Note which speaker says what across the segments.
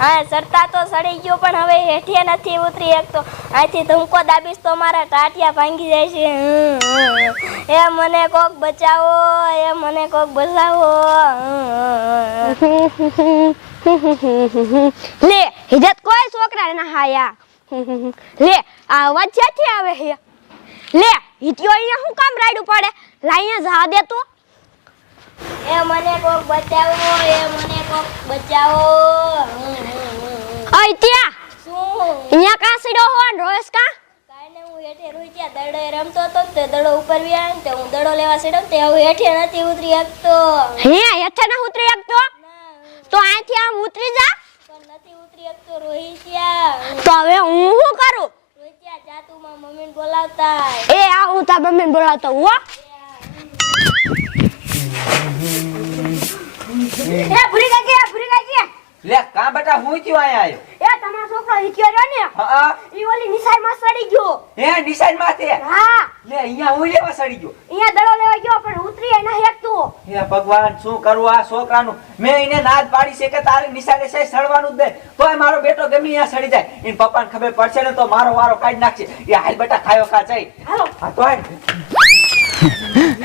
Speaker 1: હા, સરતા તો સડી ગયો, પણ હવે હેઠે નથી ઉતરી શકતો અહીંથી ધમકો દાબીશ તો મારા ટાટિયા ભાંગી જાય છે. એ મને કોક બચાવો, એ મને કોક બચાવો.
Speaker 2: લે, હિજત કોઈ છોકરા ના હાયા. લે, આ અવાજ જ્યાંથી આવે લે, હિતિયો અહીંયા શું કામ રાડ્યું પડે? લાઈને જા દે તો.
Speaker 1: એ મને કોક બચાવો એ મને કોક બચાવો.
Speaker 2: અય ત્યાં.
Speaker 1: શું?
Speaker 2: અહીંયા કાસીડો હો ને રોયસ કા?
Speaker 1: કાંઈ નહીં, હું હેઠે રોઈ ત્યાં દડોએ રમતો તો તે દડો ઉપર વ્યા ને તે હું દડો લેવા સીડો તે હવે હેઠે નથી ઉતરી શકતો.
Speaker 2: હે હેઠે ન ઉતરી શકતો? તો અહીંથી આમ ઉતરી જા.
Speaker 1: પણ નથી ઉતરી શકતો રોહિત્યા
Speaker 2: તો હવે હું શું કરું?
Speaker 1: રોહિત્યા જા તું મારા મમ્મીને બોલાવતા
Speaker 2: એ આ હું તા મમ્મીને બોલાવતો હો. એ ભૂરી કાકી એ ભૂરી કાકી.
Speaker 3: લે કા બેટા હું થયું આયા આયો
Speaker 2: એ તમારો છોકરો હિતિયો રહ્યો ને?
Speaker 3: હા
Speaker 2: ઈ ઓલી નિશાનમાં સડી ગયો.
Speaker 3: હે નિશાન માથે
Speaker 2: હા.
Speaker 3: લે અહીંયા હું લેવા સડી ગયો?
Speaker 2: અહીંયા દડો લેવા ગયો પણ ઉતરી એ ના હેકતો.
Speaker 3: હે ભગવાન શું કરું આ છોકરાનું? મેં એને નાદ પાડી છે કે તારે નિશાને છે સડવાનું જ દે. તોય મારો બેટો ગમે અહીંયા સડી જાય. એને પપ્પાને ખબર પડશે ને તો મારો વારો કાઢી નાખશે. એ હાલ બેટા ખાયો ખા જાય
Speaker 2: હાલો.
Speaker 3: હા તોય.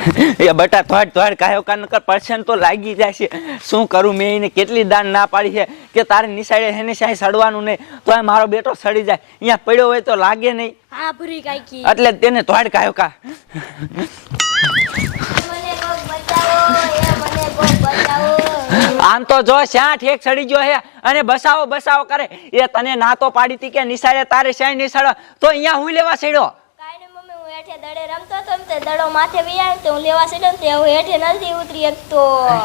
Speaker 3: એ બટા થોડ થોડ કાયો કાન કર પરસેન્ટ તો લાગી જાય છે. શું કરું મેં એને કેટલી દાન ના પાડી છે કે તારે નિશાળે હેને સાઈ સડવાનું નહીં. તોય મારો બેટો સડી જાય. અહીંયા પડ્યો હોય તો લાગે નહીં.
Speaker 2: હા ભૂરી કાકી
Speaker 3: એટલે તેને થોડ કાયો કા. આમ તો જો શ્યાં ઠેક સડી ગયો હે અને બસાવો બસાવો કરે. એ તને ના તો પાડી તી કે નિશાળે તારે શ્યાય નિસાડો તો અહીંયા હું લેવા સડ્યો?
Speaker 1: હેઠે દડે રમતો તો તે દડો માથે વ્યા તો હું લેવા સડ્યો તે હું હેઠે નથી ઉતરી શકતો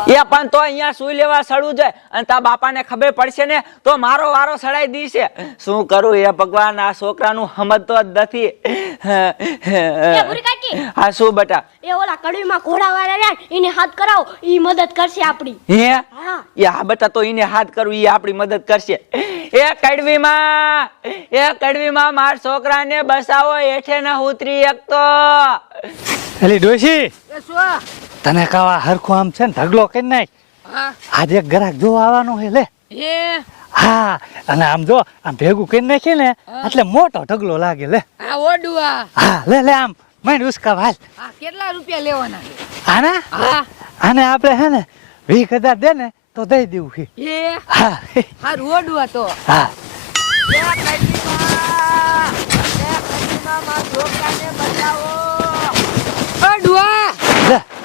Speaker 3: એ પણ તો અહીંયા સુઈ લેવા સડવું જાય અને તા બાપાને ખબર પડશે ને તો મારો વારો સડાઈ દીશે. શું કરું એ ભગવાન? આ છોકરાનું સમજતો જ નથી.
Speaker 2: કાકી
Speaker 3: હા શું બટા?
Speaker 2: એ ઓલા કડવીમાં ઘોડા વાળા રહ્યા એને હાથ કરાવો ઈ મદદ કરશે આપણી.
Speaker 3: હે?
Speaker 2: હા.
Speaker 3: એ હા બટા તો એને હાથ કરવું એ આપણી મદદ કરશે. એ કડવીમાં એ કડવીમાં માર છોકરાને બસાવો એઠે ન ઉતરી શકતો
Speaker 4: એલી ડોશી. તને કાવા હરખું આમ છે ને ઢગલો કરી નાખ. આજે એક ગ્રાહક જો આવવાનો હે લે. હા? અને આમ જો આમ ભેગું કરી નાખીએ ને એટલે મોટો ઢગલો લાગે લે.
Speaker 5: આ ઓડુઆ.
Speaker 4: હા લે લે આમ. મેં ઉસકા ભાલ
Speaker 5: કેટલા રૂપિયા લેવાના
Speaker 4: આના?
Speaker 5: હા.
Speaker 4: આને આપણે હે ને વીસ હજાર દે ને તો દઈ દેવું છે.
Speaker 5: એ?
Speaker 4: હા.
Speaker 5: હા ઓડુઆ તો.
Speaker 4: હા.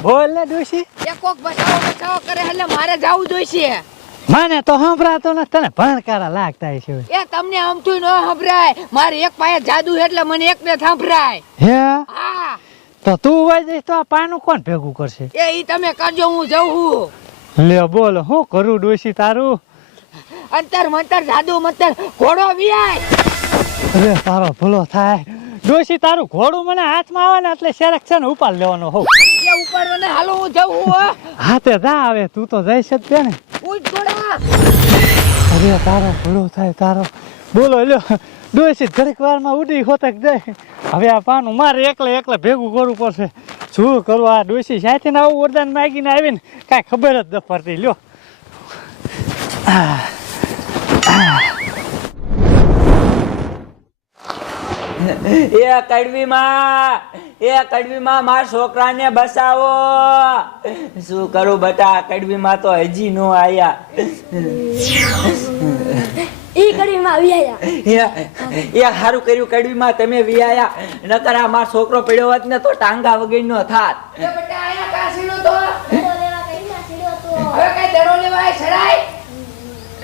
Speaker 4: બોલ ને ડોશી.
Speaker 5: એ કોક બચાવો બચાવો કરે એટલે મારે જાવું જોઈશે.
Speaker 4: મને તો સંભળાતો ને તને ભણકારા લાગતા છે
Speaker 5: એ તમને અમથું ન સંભળાય. મારે એક પાયે જાદુ એટલે મને એકને સંભળાય.
Speaker 4: હે?
Speaker 5: હા.
Speaker 4: તો તું હોય જઈશ તો આ પાનું કોણ ભેગું કરશે?
Speaker 5: એ ઈ તમે કરજો હું જઉં
Speaker 4: લે બોલ હું કરું ડોશી તારું?
Speaker 5: અંતર મંતર જાદુ મંતર ઘોડો વિયાય
Speaker 4: અરે તારો ભલો થાય. ડોશી તારું ઘોડું મને હાથમાં આવે ને એટલે શેરક છે ને ઉપાડ લેવાનો હોવ
Speaker 5: એ ઉપર મને હાલો હું જઉં હો
Speaker 4: હા. તે જા આવે તું તો જઈશ જ તે ને.
Speaker 5: ઉઈ ઘોડા
Speaker 4: અરે તારો ભલો થાય, તારો. બોલો લ્યો ડોશી ઘડીક વારમાં ઉડી હોતક જાય હવે આ પાનું મારે એકલે એકલે ભેગું કરવું પડશે. શું કરું આ ડોશી સાથે આવું વરદાન માગીને આવીને કાંઈ ખબર જ ન પડતી, લ્યો.
Speaker 3: એ કડવીમાં એ કડવીમાં મારા છોકરાને બસાવો. શું કરું બટા કડવીમાં તો હજી નો આયા.
Speaker 2: ઈ કડીમાં આવી આયા.
Speaker 3: એ એ સારું કર્યું કડવીમાં તમે વિયાયા નકર આ મારો છોકરો પડ્યો હોત ને તો ટાંગા વગરનો થાત.
Speaker 5: એ બેટા આયા કા સીડો તો?
Speaker 1: દડો લેવા કઈ ના સીડ્યો તો.
Speaker 5: હવે કઈ દડો લેવાય છડાય?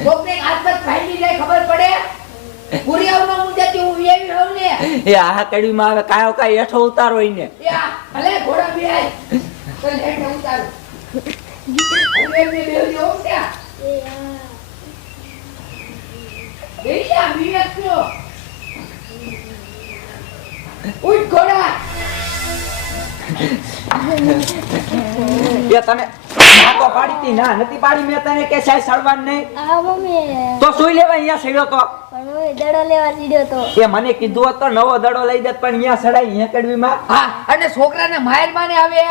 Speaker 5: કોકને હાથ પગ ફાઈલી જાય ખબર પડે? પૂરી આવનો મુંજાતી હું વિયાવી હોઉં ને.
Speaker 3: એ આ કડવીમાં હવે કાયો કાંઈ હેઠો ઉતારો એને.
Speaker 5: એ ભલે ઘોડા વિયાય તો હેઠ ઉતારું. હવે એમને બેહજો હો ત્યાં. બેટા વિયાત્યો ઉઠ ઘોડા.
Speaker 3: એ તને ના તો પાડી તી ના નથી પાડી મેં તને કે સાહેબ સળવાન નહીં.
Speaker 1: આ મમ્મી.
Speaker 3: તો સુઈ લેવા અહીંયા સડ્યો તો.
Speaker 1: પણ હવે દડો લેવા સીડ્યો તો.
Speaker 3: એ મને કીધું હતો નવો દડો લઈ દે પણ અહીંયા સડાય અહીંયા કડવીમાં
Speaker 5: હા અને છોકરાને માયર માને હવે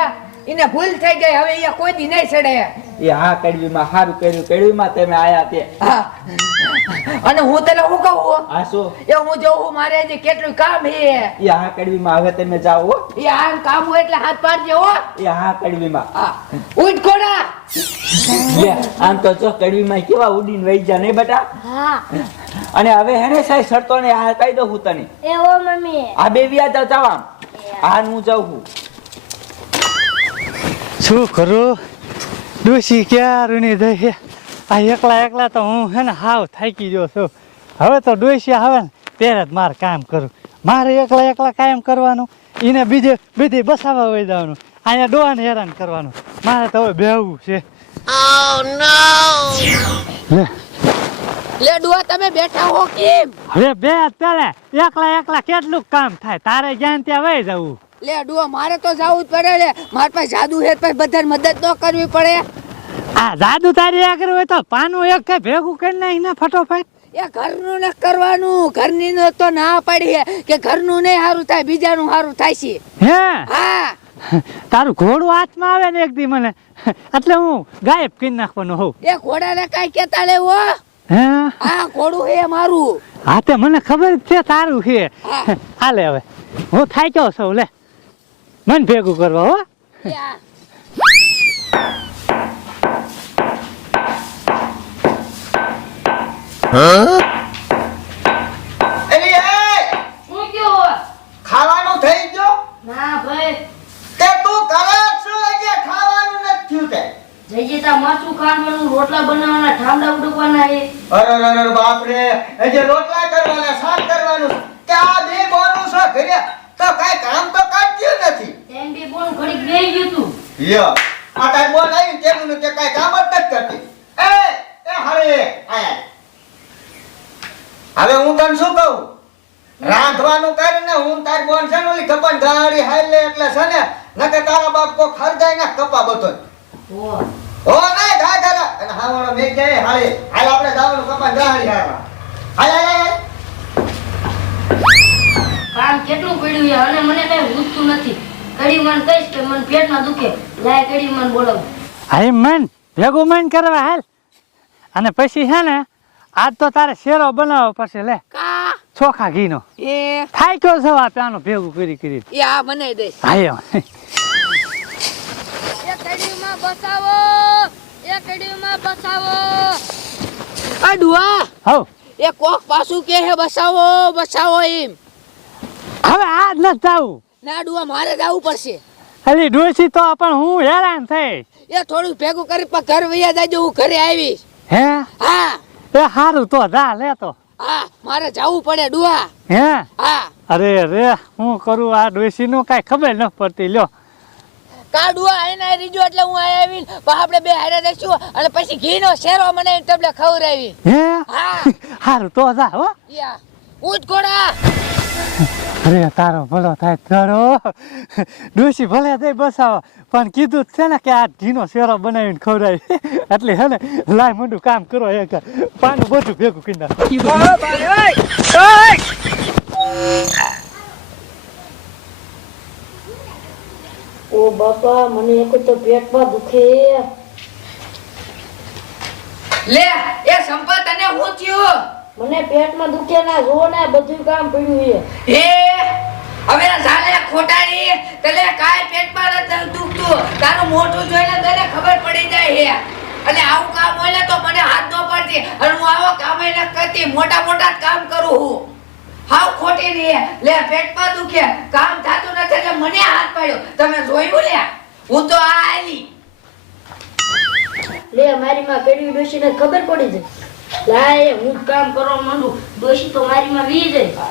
Speaker 5: એને ભૂલ થઈ ગઈ હવે અહીંયા કોઈ દી નહીં ચડે.
Speaker 3: એ હા કડવીમાં સારું કર્યું કડવીમાં તમે આયા તે.
Speaker 5: અને હું તને શું કહું?
Speaker 3: હા શું?
Speaker 5: એ હું જોઉં મારે જે કેટલું કામ હે
Speaker 3: એ હા કડવીમાં હવે તમે જાઓ હો.
Speaker 5: એ આ કામ હોય એટલે હાથ પાડજે હો.
Speaker 3: એ હા કડવીમાં.
Speaker 5: હા. ઉઠ કોડા
Speaker 3: લે આમ તો જો કડવીમાં કેવા ઉડીને વહી જા નહીં બેટા?
Speaker 1: હા.
Speaker 3: અને હવે હેને સાહેબ શરતો ને હા કહી દઉં હું તને.
Speaker 1: એ ઓ મમ્મી.
Speaker 3: આ બે વ્યાજ જાવ જાવ આમ હા હું જાઉં છું
Speaker 4: શું કરું? ડોશી ક્યારું નહીં થઈ આ એકલા એકલા તો હું હે ને હાવ થાકી ગયો છું. હવે તો ડોસી આવે ને ત્યારે જ મારે કામ કરું. મારે એકલા એકલા કાયમ કરવાનું એને બીજે બીજી બસાવા વહી જવાનું. અહીંયા ડોહાને હેરાન કરવાનું. મારે તો હવે બેહવું છે. લે.
Speaker 5: લે ડુઆ તમે બેઠા હો કેમ?
Speaker 4: હવે બે અત્યારે એકલા એકલા કેટલું કામ થાય? તારે જ્યાં ત્યાં વહી જવું?
Speaker 5: લે ડુઓ મારે તો જવું જ પડે લે. માર પાસે જાદુ હે પછી બધાને મદદ ન કરવી પડે.
Speaker 4: આ જાદુ તારી આગળ હોય તો પાનું એક કે ભેગું કરી નાખી ને ફટોફટ.
Speaker 5: એ ઘરનું ને કરવાનું. ઘરની નો તો ના પડી હે કે ઘરનું નહીં સારું થાય બીજાનું સારું થાય છે.
Speaker 4: હે?
Speaker 5: હા.
Speaker 4: તારું ઘોડું હાથમાં આવે ને એક દી મને. એટલે હું ગાયબ કરી નાખવાનો હોઉં.
Speaker 5: એ ઘોડાને કાંઈ કેતા લેવો
Speaker 4: હે.
Speaker 5: આ ઘોડું હે મારું.
Speaker 4: હા તે મને ખબર છે તારું છે.
Speaker 5: હા.
Speaker 4: હાલે હવે. હું થાક્યો છું લે. મન ભેગું કરવા હો.
Speaker 6: ખાવાનું થઈ ગયો?
Speaker 5: ના ભાઈ.
Speaker 6: તે તું કરે શું હજી ખાવાનું નથી થયું તે.
Speaker 5: જઈએ તા માથું ખાવાનું રોટલા બનાવવાના ઠામડા ઉડકવાના એ.
Speaker 6: અરે અરે બાપ રે હજી રોટલા કરવાના શાક કરવાનું કે આ બે બોનું છે ઘરે તો કાઈ કામ તો કાઢ્યું નથી.
Speaker 5: એમ ઘડી બોન ગયું તું?
Speaker 6: લ્યો. આ તારી બોલ આવી તેનું મને તે કાઈ કામ જ નથી કરતી. એ એ હરે આયા. હવે હું તને શું કહું? રાંધવાનું કરીને હું તાર બોન છે ને ઓલી કપન ગાડી હાલ લે એટલે છે ને નકે તારા બાપ કો ખરજાય ને કપા બધો ઓ ના ઘા ઘા અને હાવણો મે જાય હાલે હાલ આપણે જવાનું કપા ગાડી હાલ હાલ હાલ
Speaker 7: કામ કેટલું પડ્યું છે અને મને કઈ ઉઠતું નથી. કડી મન કહીશ કે મને પેટમાં દુખે લાય કડી મન બોલાવું.
Speaker 4: હા મન ભેગું મન કરવા હાલ. અને પછી છે ને આજ તો તારે શેરો બનાવવો પડશે લે.
Speaker 5: કા?
Speaker 4: ચોખા ઘીનો.
Speaker 5: એ?
Speaker 4: થાય કયો છો આ પ્યાનો ભેગું કરી કરી.
Speaker 5: એ આ બનાવી દે
Speaker 4: આયો
Speaker 7: એ કડીમાં બસાવો. એ કડીમાં બસાવો.
Speaker 5: આ ડુઆ.
Speaker 4: હવ.
Speaker 5: એ કોક પાછું કે હે બસાવો બસાવો એમ.
Speaker 4: હવે આજ નથી જાવું.
Speaker 5: ના ડુઆ મારે જવું પડશે.
Speaker 4: અલી ડોસી તો પણ હું હેરાન થઈ.
Speaker 5: એ થોડું ભેગું કરી પણ ઘર વૈયા જાજો હું ઘરે આવીશ.
Speaker 4: હે?
Speaker 5: હા.
Speaker 4: એ સારું તો જા લેતો
Speaker 5: હા મારે જવું પડે ડુઆ.
Speaker 4: હે?
Speaker 5: હા.
Speaker 4: અરે રે હું કરું આ ડોસી નું કઈ ખબર ન પડતી લ્યો.
Speaker 5: કા ડુઆ આઈને રીજો એટલે હું આ આવીને પછી આપણે બે હારે દેશું અને પછી ઘીનો શેરો મને તમને ખવડાવી
Speaker 4: હે?
Speaker 5: હા.
Speaker 4: સારું તો જા હો.
Speaker 5: યા. ઉઠ ઘોડા.
Speaker 4: અરે તારો ભલો થાય તારો ડોસી ભલે થઈ બસાવો પણ કીધું જ છે ને કે આ ઘીનો શેરો બનાવીને ખવડાવી. એટલે હે ને લાય મોટું કામ કરો એક. પાનું બધું ભેગું કરી નાખ.
Speaker 7: ઓ બાપા મને એક તો પેટમાં દુખે.
Speaker 5: લે એ સંપત તને હું થયું?
Speaker 7: મને પેટમાં દુખે ના જો ને બધું કામ પડ્યું છે.
Speaker 5: એ હવે ઝાલે ખોટાડી તને કાય પેટમાં નથી દુખતું. તારું મોઢું જોઈને તને ખબર પડી જાય હે. અને આવું કામ હોય ને તો મને હાથ ન પડતી. અને હું આવો કામ ન કરતી. મોટા મોટા કામ કરું હું. હાવ ખોટી નહીં લે પેટમાં દુખે. કામ થાતું નથી એટલે મને હાથ પાડ્યો. તમે જોયું લે? હું તો આ આલી
Speaker 7: લે મારી માં પેડી ડોશી ને ખબર પડી જાય. લાય હું કામ કરવા માંડું ડોશી તો મારી માં વી જાય